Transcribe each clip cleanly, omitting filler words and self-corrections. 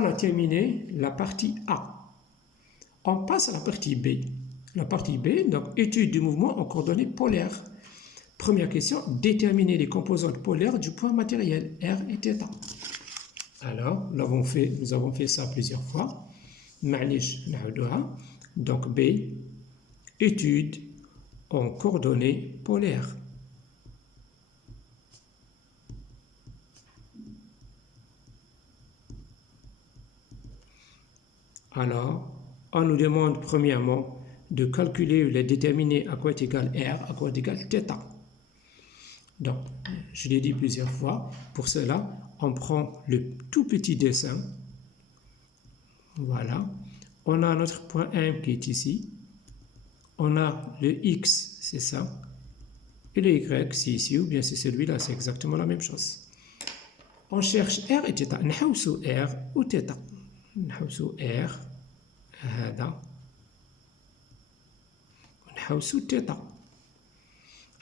on a terminé la partie A. On passe à la partie B. La partie B, donc étude du mouvement en coordonnées polaires. Première question, déterminer les composantes polaires du point matériel, R et θ. Alors, nous avons fait ça plusieurs fois. Donc B, étude en coordonnées polaires. Alors, on nous demande premièrement de calculer ou de déterminer à quoi est égal R, à quoi est égal θ. Donc, je l'ai dit plusieurs fois, pour cela, on prend le tout petit dessin. Voilà. On a notre point M qui est ici. On a le X, c'est ça. Et le Y, c'est ici, ou bien c'est celui-là, c'est exactement la même chose. On cherche R et θ. نحوسو R ou θ. نحوسو R هذا ونحوسو θ.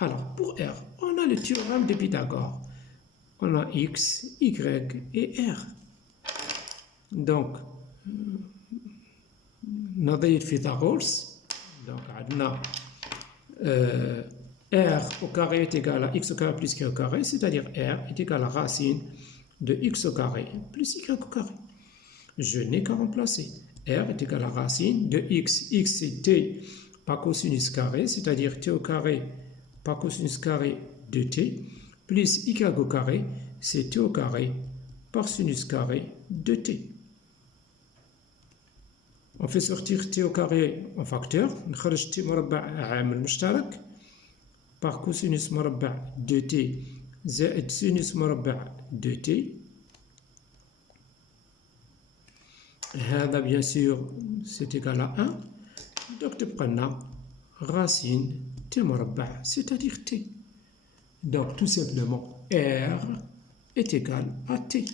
Alors, pour R, on a le théorème de Pythagore. On a X, Y et R. Donc, نظرية فيثاغورس. Donc, عندنا R au carré est égal à X au carré plus Y au carré, c'est-à-dire R est égal à racine de X au carré plus Y au carré. Je n'ai qu'à remplacer. R est égal à racine de X. X c'est T par cosinus carré, c'est-à-dire T au carré par cosinus carré de T, plus Y au carré, c'est T au carré par sinus carré de T. On fait sortir T au carré en facteur, نخرج T مربع عامل مشترك par cosinus مربع de T زائد sinus مربع de T. هذا bien sûr c'est égal à 1. Donc تبقى لنا racine T مربع, c'est-à-dire T. Donc tout simplement R est égal à T.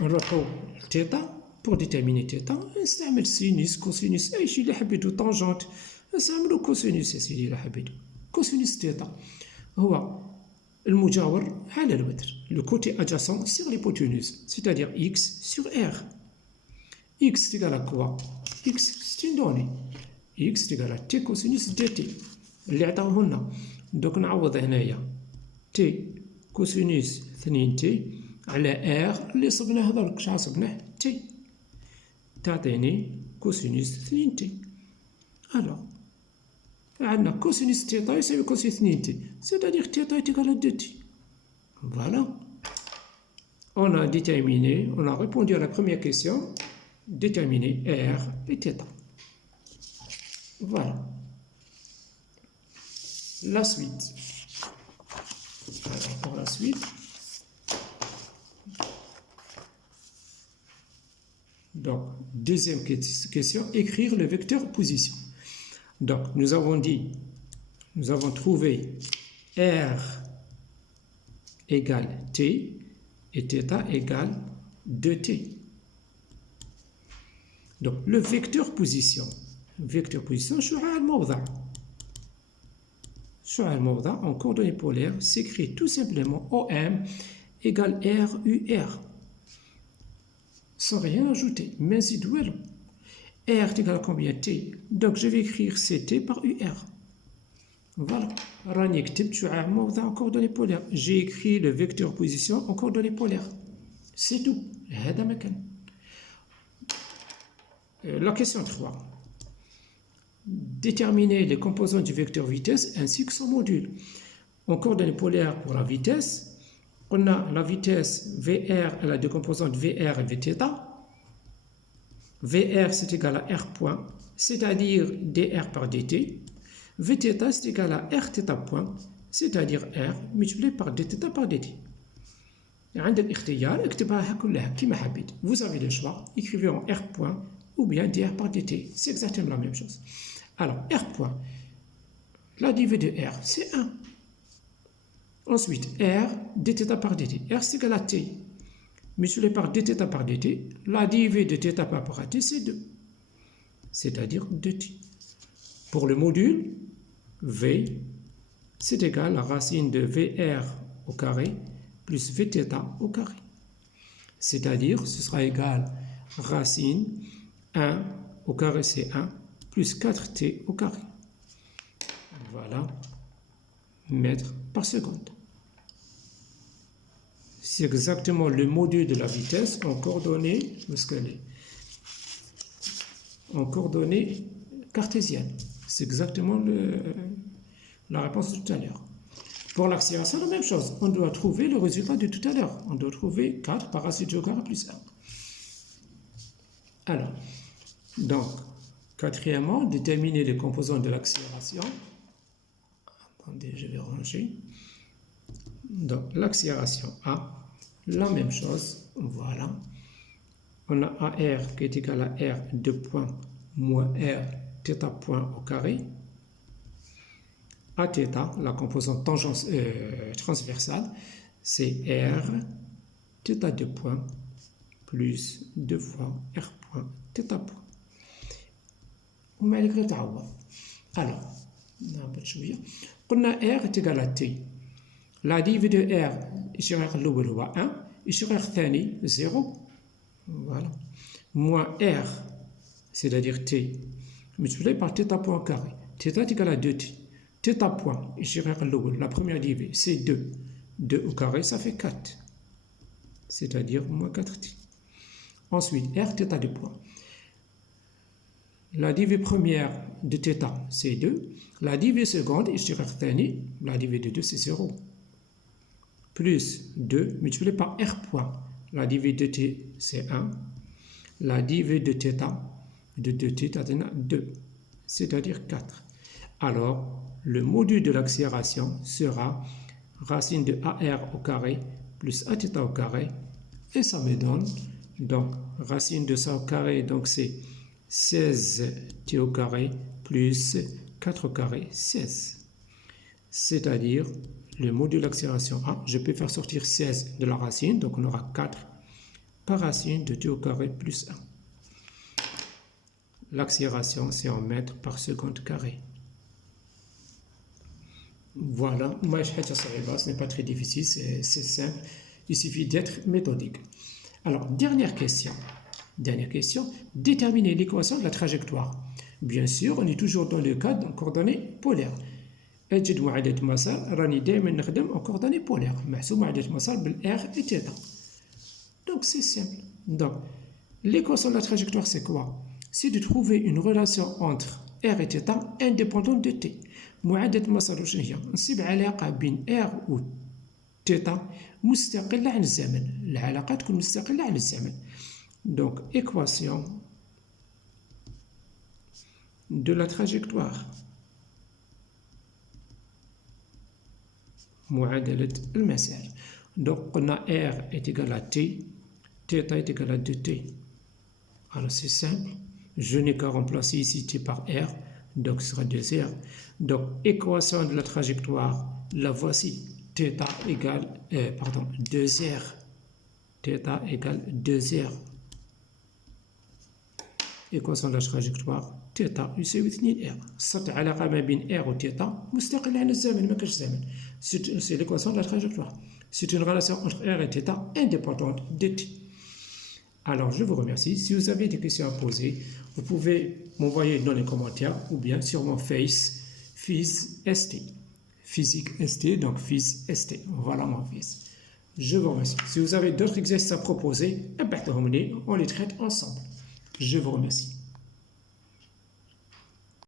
On retrouve θ. Pour déterminer θ, نستعمل sinus, cosinus, أي شيء اللي حبيتو, tangente, نستعملو cosinus يا سيدي اللي حبيتو. cosinus θ هو المجاور على الوتر, le côté adjacent sur l'hypoténuse, c'est-à-dire X sur R. X est égal à quoi? X c'est une donnée. X est égal à T cosinus dt اللي عطاوه لنا. دوك نعوض هنايا T cosinus 2T على R اللي صبناه درك. شحال صبناه؟ T. تعطيني cosinus 2T. alors عندنا cosinus θ يساوي cosinus 2T, c'est-à-dire θ est égal à 2T. Voilà. On a déterminé, on a répondu à la première question, déterminer R et θ. Voilà. La suite. Alors, pour la suite, donc, deuxième question, écrire le vecteur position. Donc, nous avons dit, nous avons trouvé R égale T et θ égale 2T. Donc, le vecteur position, شو الموضع en coordonnées polaires s'écrit tout simplement OM égale RUR. Sans rien ajouter, mais c'est doué. R est égal à combien? T. Donc je vais écrire CT par UR. Voilà. راني كتبت شعاع موضع en coordonnées polaires. J'ai écrit le vecteur position en coordonnées polaires. C'est tout. هذا ما كان. La question 3. Déterminer les composants du vecteur vitesse ainsi que son module. En coordonnées polaires pour la vitesse, on a la vitesse VR, elle a deux composantes VR et Vθ. VR c'est égal à R point, c'est-à-dire dr par dt. Vθ c'est égal à Rθ point, c'est-à-dire R multiplié par dθ par dt. عند الاختيار اكتبها كلها كما حبيت. Vous avez le choix, écrivez en R point ou bien dr par dt. C'est exactement la même chose. Alors, R point, la dérivée de R, c'est 1. Ensuite, R, dθ par dt. R, c'est égal à T. Multiplié par dθ par dt, la dérivée de θ par rapport à T, c'est 2. C'est-à-dire 2T. Pour le module, V, c'est égal à la racine de VR au carré plus Vθ au carré. C'est-à-dire, ce sera égal racine 1 au carré c'est 1 plus 4t au carré. Voilà, mètres par seconde. C'est exactement le module de la vitesse en coordonnées, en coordonnées cartésiennes. C'est exactement la réponse de tout à l'heure. Pour l'accélération, la même chose. On doit trouver le résultat de tout à l'heure. On doit trouver 4 par racine au carré plus 1. Alors, donc, quatrièmement, déterminer les composants de l'accélération. Attendez, je vais ranger. Donc, l'accélération A, la même chose. Voilà. On a AR qui est égal à R 2 points moins R θ point au carré. A θ, la composante transversale, c'est R θ 2 points plus 2 fois R point θ point. Alors, on a R est égal à T. La dérivée de R, الشقيق الأول هو 1, الشقيق الثاني 0. Voilà. Moins R, c'est-à-dire T, multiplié par θ point carré. Θ est égal à 2T. θ point, la première dérivée, c'est 2. 2 au carré, ça fait 4. C'est-à-dire moins 4T. Ensuite, R θ 2 points. La dérivée première de θ, c'est 2. La dérivée seconde, la dérivée de 2, c'est 0. Plus 2 multiplié par R point. La dérivée de T, c'est 1. La dérivée de θ, de 2T, 2. C'est-à-dire 4. Alors, le module de l'accélération sera racine de AR au carré plus Aθ au carré. Et ça me donne, donc, racine de ça au carré, donc c'est 16t au carré plus 4 au carré, 16. C'est-à-dire, le module de l'accélération A, je peux faire sortir 16 de la racine, donc on aura 4 par racine de t au carré plus 1. L'accélération, c'est en mètres par seconde carré. Voilà, ce n'est pas très difficile, c'est simple, il suffit d'être méthodique. Alors, dernière question, déterminer l'équation de la trajectoire. Bien sûr, on est toujours dans le cadre de coordonnées polaires. أجد معادلة مسار راني دائما نخدم en coordonnées polaires محسوب معادلة مسار بالR et θ. Donc c'est simple. Donc l'équation de la trajectoire c'est quoi? C'est de trouver une relation entre R et θ indépendante de T. معادلة المسار واش هي؟ نصيب علاقة بين R و θ مستقلة عن الزمن. العلاقة تكون مستقلة عن الزمن. Donc équation de la trajectoire. معادلة المسار. Donc on a R est égal à T, θ est égal à 2T. Alors c'est simple, je n'ai qu'à remplacer ici T par R, donc ce sera 2R. Donc équation de la trajectoire, la voici, θ égale, 2R. θ égale 2R. équation de la trajectoire θ يساوي 2R. صارت علاقة ما بين R و θ مستقلة عن الزمن، ما كاش زمن. C'est l'équation de la trajectoire. C'est une relation entre R et θ indépendante de T. Alors, je vous remercie. Si vous avez des questions à poser, vous pouvez m'envoyer dans les commentaires ou bien sur mon face, fils ST. Physique ST, donc fils ST. Voilà mon fils. Je vous remercie. Si vous avez d'autres exercices à proposer, on les traite ensemble. Je vous remercie.